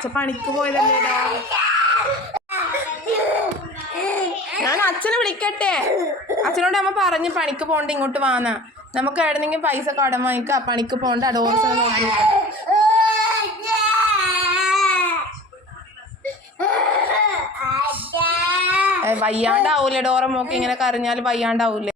അച്ഛൻ പണിക്ക് പോയതല്ലേടാ. ഞാൻ അച്ഛനെ വിളിക്കട്ടെ. അച്ഛനോട് അമ്മ പറഞ്ഞ് പണിക്ക് പോകണ്ട ഇങ്ങോട്ട് വാന്നാ. നമുക്ക് എവിടെന്നെങ്കിലും പൈസ കടം വാങ്ങിക്കാം. പണിക്ക് പോകണ്ട ഡോർസിനെ നോക്കി. വയ്യാണ്ടാവൂലേ ഡോറ മോക്ക് ഇങ്ങനെ കരഞ്ഞാൽ വയ്യാണ്ടാവൂലേ?